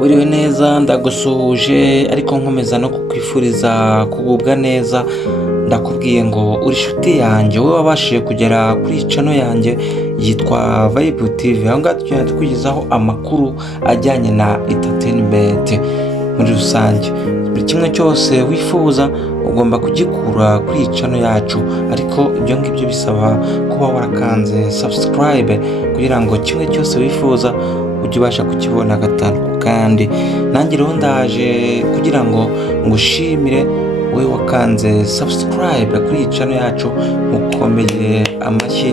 Wiriwe neza ndagusuhuje ariko nkomeza no kukwifuriza kugubwa neza, ndakubwiye ngo uri inshuti yanjye wowe wabashije kugera kuri channel yanjye yitwa Vibe TV. Aho ngaho tugenda tukugezaho amakuru ajyanye na entertainment muri rusange. Buri kimwe cyose wifuza ugomba kugikura kuri iyi channel yacu, ariko ibyo ngibyo bisaba kuba warakanze subscribe kugira ngo kimwe cyose wifuza ujye ubasha kukibona gatanu kandi. Nanjye rero ndaje kugira ngo ngushimire wowe wakanze subscribe kuri iyi channel yacu, mukomeye amashyi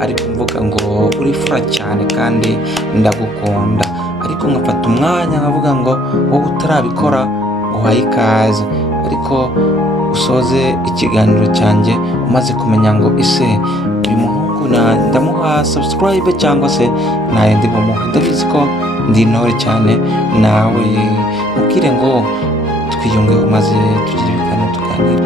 ariko mvuga ngo urifura cyane kandi ndagukunda, ariko nkafata umwanya nkavuga ngo wowe utarabikora nguhaye ikaze, ariko usoze ikiganiro cyanjye umaze kumenya ngo ese uyu muhungu ndamuha subscribe cyangwa se nayo ndimuha. Ndabizi ko ndi intore cyane, nawe mubwire ngo twiyungeho maze tugire ibiganiro tuganira.